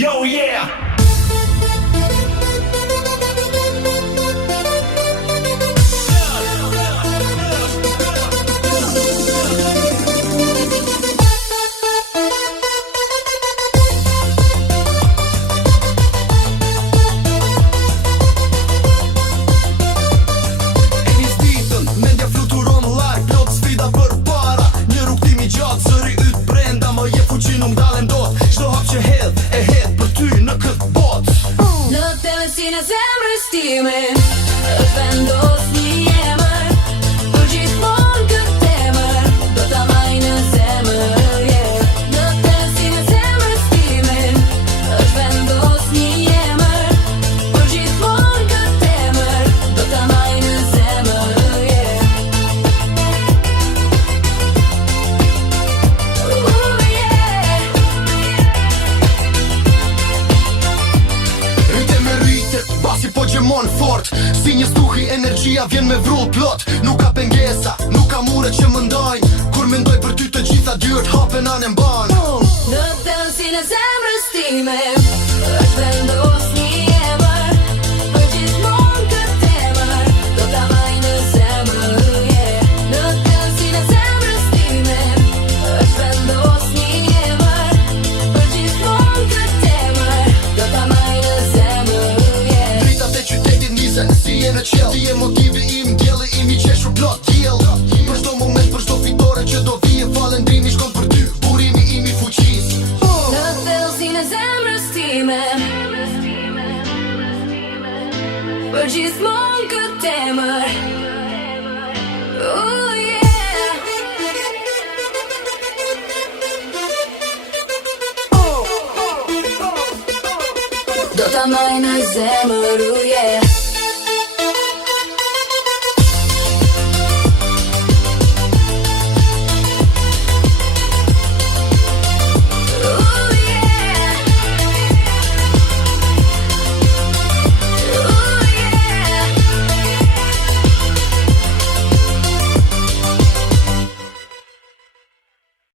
Yo, yeah! Nuk dalem dot, çdo hap që hedh e hedh për ty në këtë botë. Në telesin e zemrës time vendos një emër, për gjithmonë këtë emër do ta maj në zemër, yeah. Në telesin e zemrës time vendos një emër, për gjithmonë këtë emër do ta maj në zemër, yeah. Basi po gjemon fort, si një stuhi energjia vjen me vrull plot. Nuk ka pengesa, nuk ka mure që më ndajnë, kur mendoj për ty të gjitha dyert hapen anë mban. Në telesin e zemrës time vendos një emër, për gjithmonë këtë emër do ta maj në zemër, yeah. Në telesin e zemrës time vendos një emër, për gjithmonë këtë emër do ta maj në zemër, yeah. Dritat e qytetit nisen, si e në qell, ti e motivi im, djeli im i qeshur plot djell. Për çdo moment, për çdo fitore që do vije, falendrimi shkon për ty, burimi im i fuqis. Në telesin e zemrës time për gjithmonë këtë emër, oh yeah. Do ta maj në zemër, oh yeah.